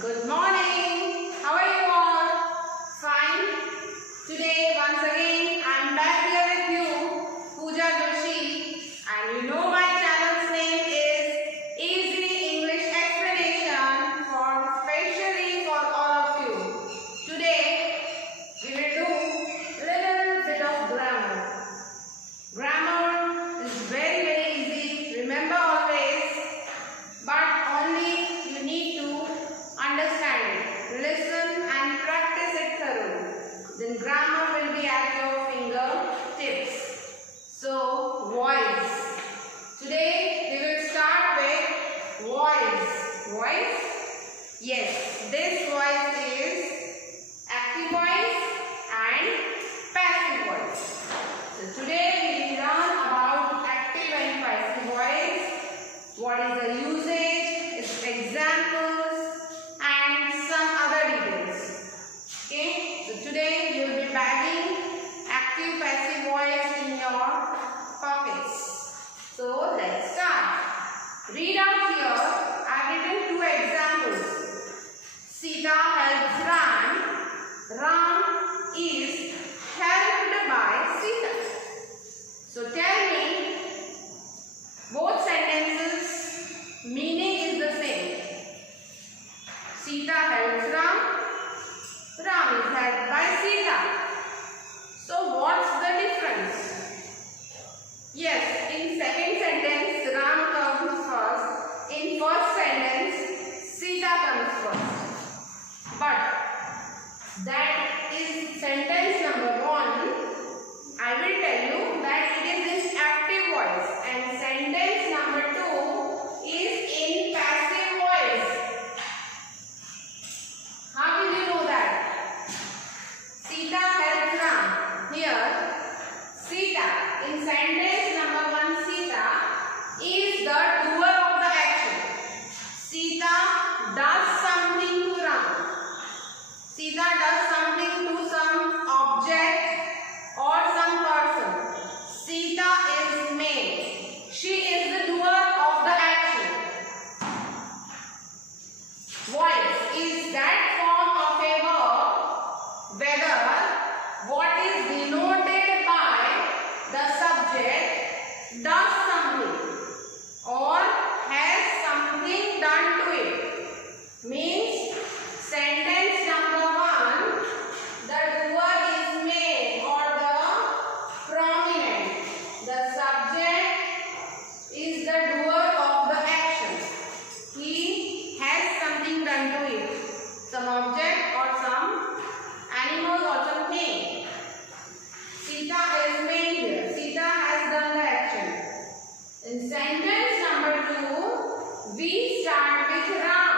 Good morning. How are you all? Fine. Today, once again, I am back here with you, Pooja Joshi, and you know my channel's name is Easy English Explanation for specially for all of you. Today, we will do little bit of grammar. Grammar is very easy. Remember always, but only you need to understand it, listen and practice it thoroughly. Then grammar will be at your fingertips. So, voice. Today we will start with voice. Voice? Yes, this voice is active voice and passive voice. So, today we will learn about active and passive voice. What is the usage, its examples and some other details. Okay, so today you will be bagging active passive voice in your pockets. So let's start. Read out here. I have written two examples. Sita helps Ram. Ram is helped by Sita. So tell me, both sentences meaning is the same. Sita helps Ram. Ram is helped by Sita. So what's the difference? Yes, in second sentence Ram comes first. In first sentence Sita comes first. But that is sentence number 1. I will tell you that it is in active voice and sentence number 2 is in passive voice. How will you know that? Sita helps Ram. Here, Sita, in sentence number 1, Sita is the doer of the action. Sita does something to Ram. Sita does something to some object or some person. Sita is maid. She is the doer of the action. Voice is that form of a verb whether what is denoted by the subject does something or has something done to it. Means sentence number 1, the doer is maid or the prominent. The subject is the doer of the action. He has something done to it. Some object or some animal or something. Sita is maid here. Sita has done the action. In sentence number 2, we start with Ram.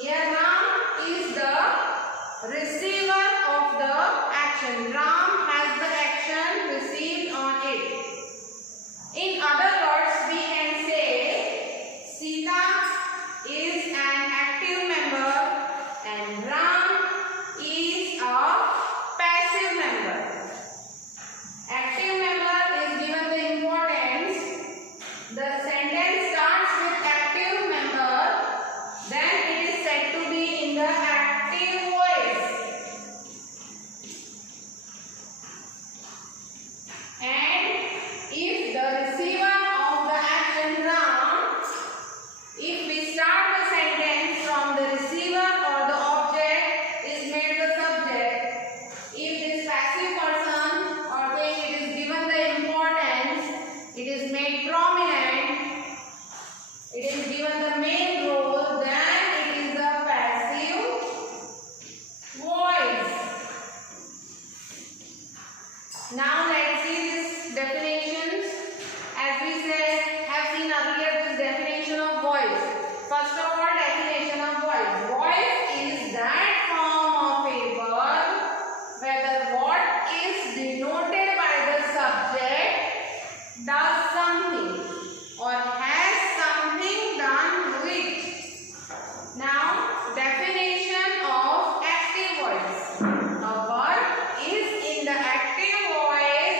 Here Ram is the receiver of the action. Ram has the action received on it. In other words, we can say Sita is an active member and Ram is a passive member. Active member is given the importance. The sentence starts with active member, then it is said to be in the active voice. And if the receiver of the action Ram, if we start the sentence from the receiver or the object is made the subject, if this passive person or thing it is given the importance, it is made prominent, it is given the main role, then it is the passive voice. Now let's see these definitions. As we said, have seen earlier this definition of voice. First of all, definition of voice. Voice is that form of a verb whether what is denoted by the subject does something or has something done to it. Now, definition of active voice. A verb is in the active voice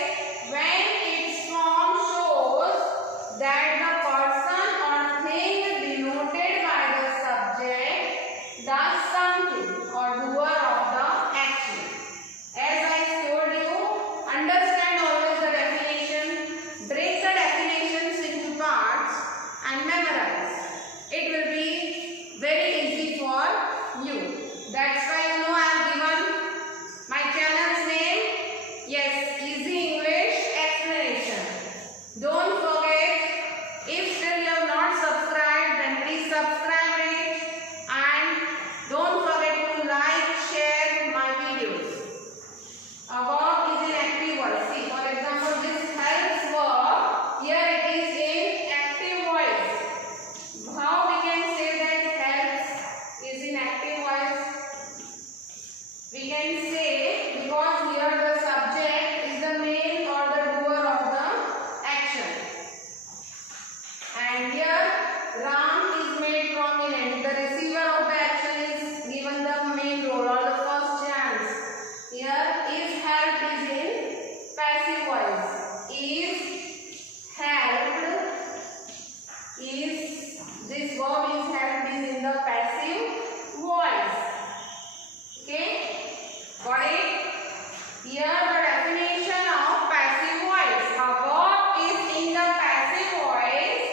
Here the definition of passive voice. A verb is in the passive voice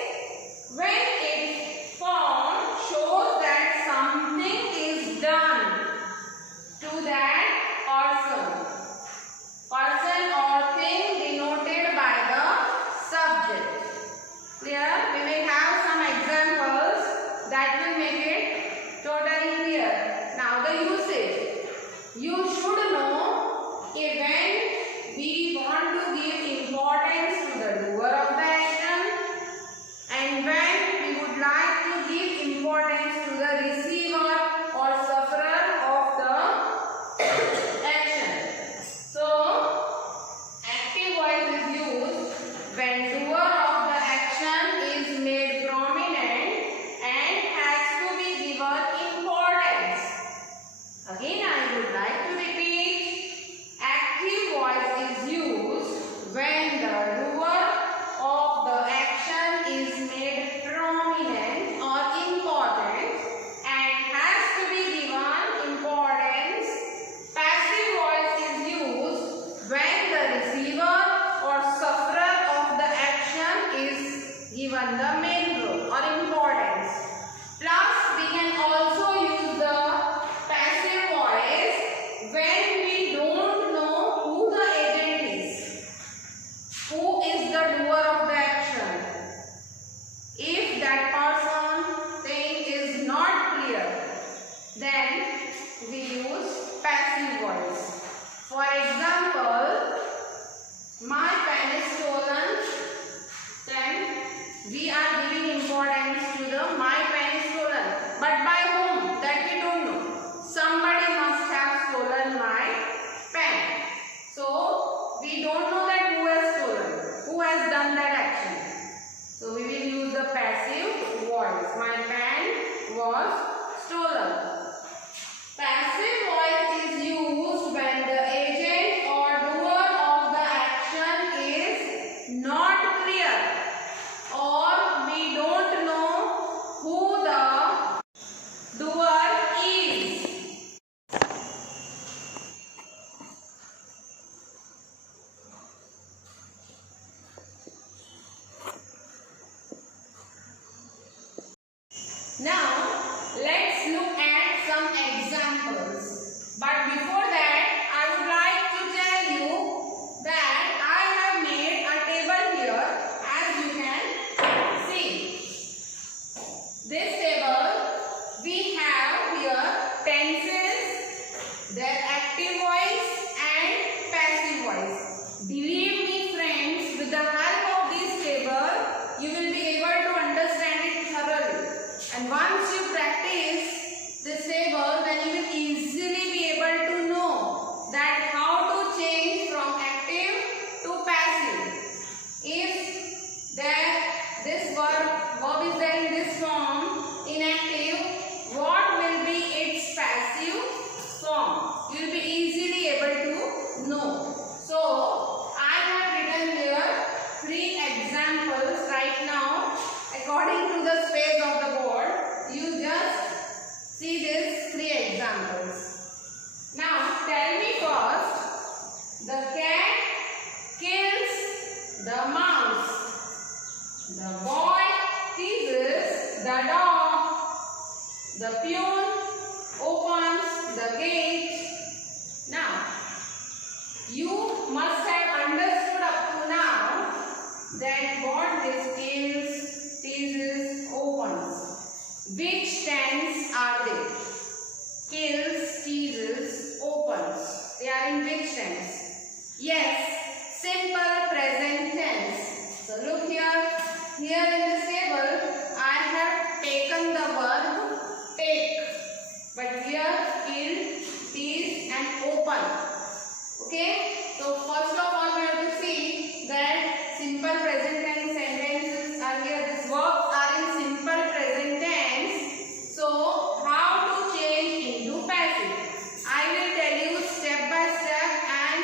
when its form shows that something is done to that person or thing denoted by the subject. Clear? We will have some examples that will make it totally clear. Now the usage. You should know when we want to give importance to the doer of the action and when we would like to give importance to the receiver or sufferer of the action. So, active voice is used when doer of the action is made prominent and has to be given importance. Again, I would like to repeat. Active voice is used when the doer of the action is made prominent or important and has to be given importance. Passive voice is used when the receiver or sufferer of the action is given the main role or importance. Plus, we can also use the passive voice when we don't know who the agent is, who is the doer of the action. If that person thing is not clear, then we use passive voice. For example, my pen is stolen, then we are giving importance to the my pen is stolen. But by whom? That we don't know. Somebody must have stolen my pen. So, we don't know that who has stolen, who has done that action. So, we will use the passive voice. My pen was stolen. Passive voice is used when the agent or doer of the action is not clear or we don't know who the doer is. Now, let's look at some examples. But before that, I would like to tell you that I have made a table here, as you can see. This table, we have here tenses, their active voice and passive voice. Believe me friends, with the help of this table, you will be able to understand it thoroughly. And once you practice this table, then you will easily be able to know that how to change from active to passive. If this verb is there in this form, inactive, what will be its passive form? You will be easily able to know. So, I have written here 3 examples right now according to the space of the board. You just see these 3 examples. Now, tell me first, the cat kills the mouse. The boy teases the dog. The peon opens the gate. Now, you must have understood up to now that what this kills, teases, opens. Which tense are they? Kills, teases, opens. They are in which tense? Yes, simple present tense. So look here. Here in this table, I have taken the verb take. But here, kill, tease and open. Okay? So first of all, we have to see that simple present tense sentences are here. These verbs are in simple present tense. So how to change into passive? I will tell you step by step and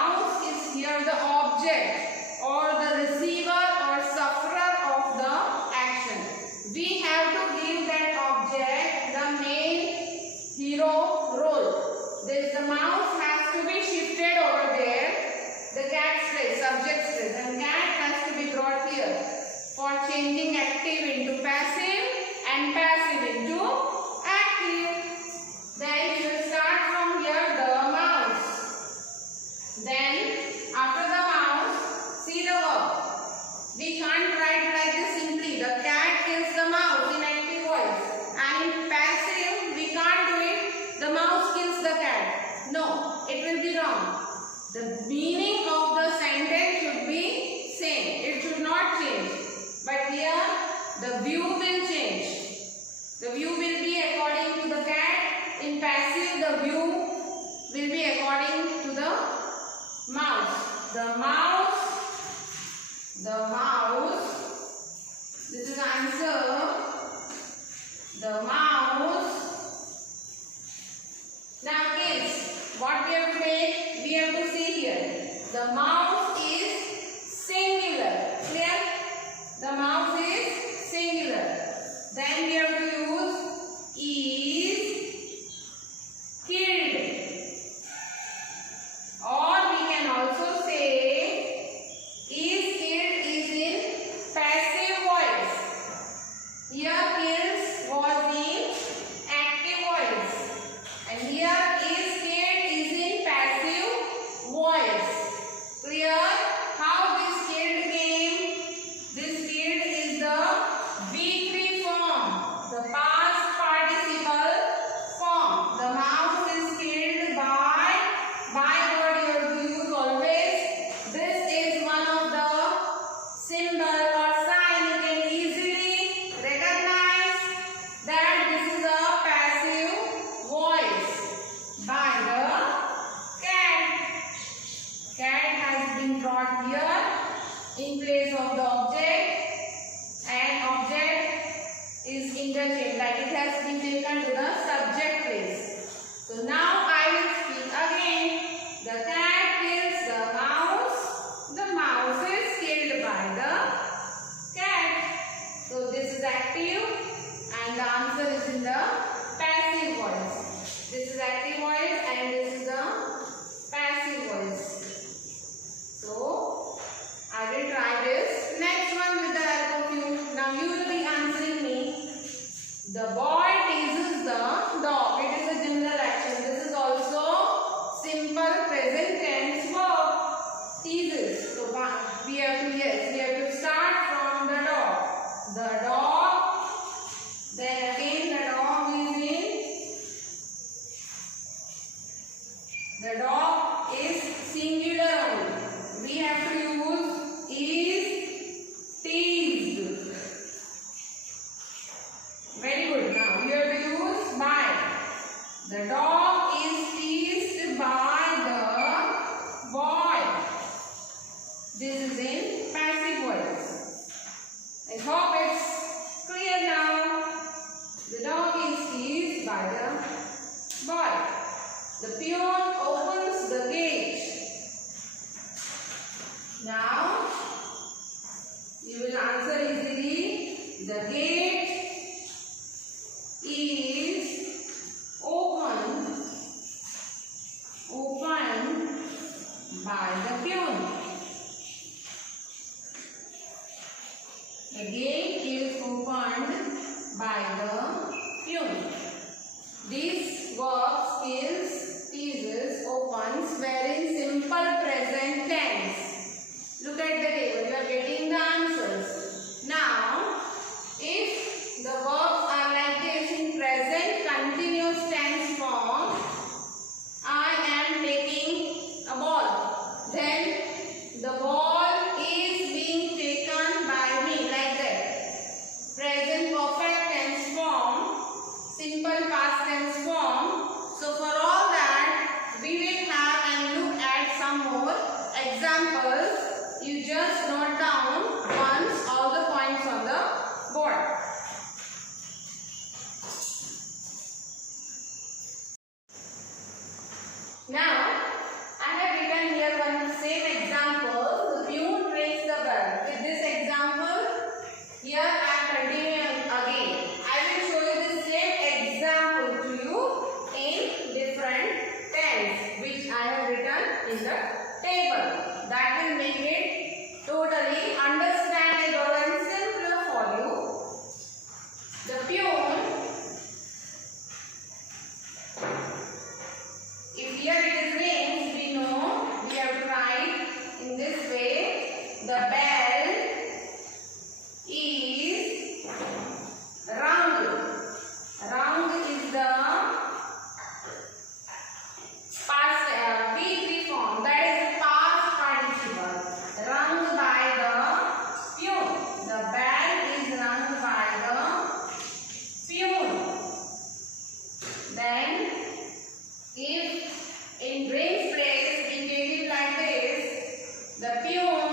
mouse is here the object or the receiver or sufferer of the action. We have to give that object the main hero role. The mouse has to be shifted over there. The cat's place, subject's place, and cat has to be brought here for changing active into passive and passive into active. Then you will start from here the mouse. Then after the mouse, see the verb. We can't write like this simply. The cat kills the mouse in active voice, and in passive we can't do it. The mouse kills the cat. No, it will be wrong. The meaning of the sentence should be same. It should not change. But here the view will change. The view will be according to the cat. In passive, the view will be according to the mouse. The mouse. This is answer. The mouse. Now kids, what we have to take? We have to see here. The mouse is singular. Clear? The mouse is singular. Then we have to use is killed. Or we can also say is killed is in passive voice. Here kills was in active voice. And here is killed is in passive voice. Clear? How this killed came? This killed is the V3 form, the past participle form. The mouse is killed by word you have to use always. This is one of the symbol or sign you can easily recognize that this is a passive voice by the cat. Cat has been brought here in place of the object, and object is interchanged, like it has been taken to the subject place. So now I will speak again. The cat kills the mouse. The mouse is killed by the cat. So this is active and the answer is in the passive voice. This is active voice and this is the passive voice. So I will try this. Next one with the help of you. Now you will be answering me. The boy teases the dog. It is a general action. This is also simple present tense verb. Teases. So we have to start from the dog. The dog. Then again the dog is in. The dog is singular only. We have to use is teased. Very good. Now we have to use by. The dog is teased by the boy. This is in passive voice. I hope it's clear now. The dog is teased by the boy. The peon opens the gate. Now you will answer easily. The gate is opened by the peon. The gate is opened by the peon. These verbs is teases, opens were in simple present tense. Look at the table. You are getting the answers. Now, if the verbs are like this in present continuous tense form, I am taking a ball. Then the ball is being taken by me like that. Present perfect tense form, simple past tense form. So for all that, we will have and look at some more examples. You just note down once all the points on the board. Now, I have written here one in the table. That will make it totally understandable and simpler for you. The peon, if here it is rings, we know we have to write in this way. The bell is rung. Rung is the past V3 form, that is past participle. Rung by the peon. The bell is rung by the peon. Then, if in rings place we take it like this, the peon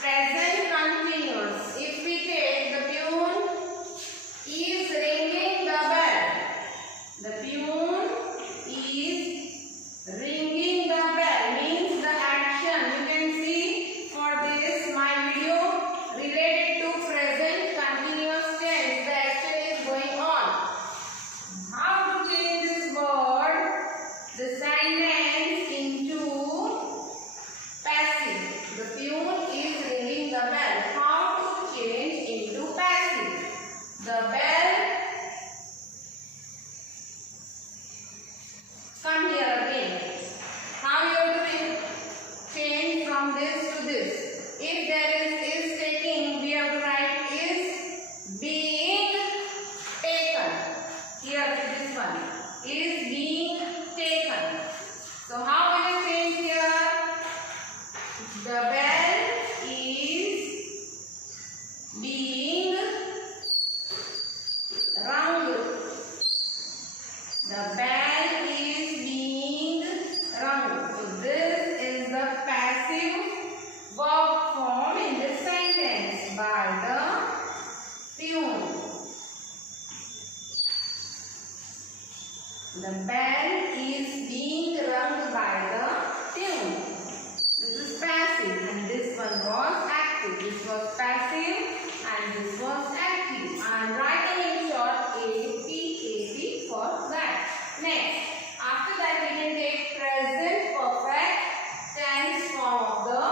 present continuous. If we take the peon is ringing the bell, the peon is ringing the bell means the action. You can see for this my video related to present continuous tense. The action is going on. How to change this word, the sentence into passive. The peon is ringing the bell. How to change into passive? The bell, come here again. How you have to change from this to this? If there is taking, we have to write is being taken. Here this one is being taken. So how will you change here? The bell is being rung. The bell is being rung. So this is the passive verb form in this sentence by the peon. The bell is being rung by the peon. This is passive and this one was active. This was passive and this was active. I am writing in short APAP for that. Next, after that we can take present perfect tense form of the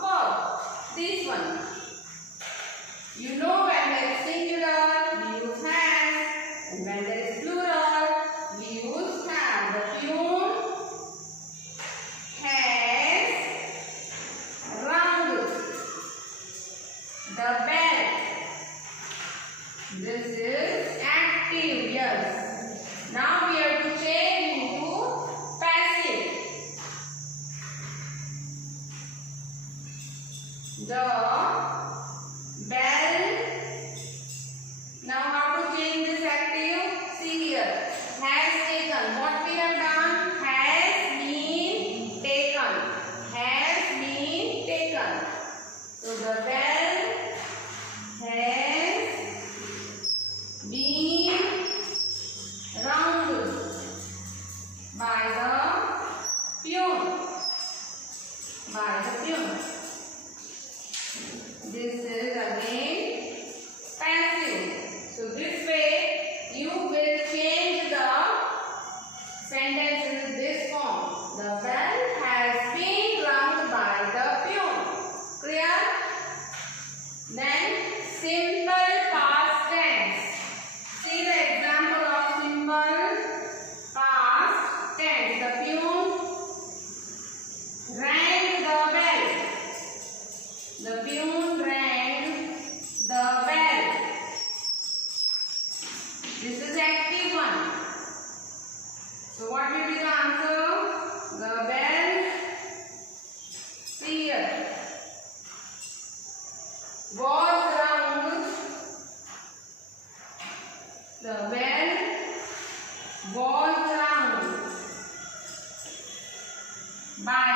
verb. This one. You know when there is singular, we use has, and when there is plural, we use have. The peon has rung the bell. This is active, yes. Now we have to change into passive. The bell. Now how to change this active? See here. Has taken. What we have done? Has been taken. Has been taken. So the bell has been rung by the peon. By the peon. This is again passive. So this way you will change the sentence in this form. The bell has been rung by the peon. Clear? Then simple past tense. See the example of simple past tense. The peon rang the bell. The peon rang the bell. This is active one. So what will be the answer? The bell, here, was rung. The bell was rung by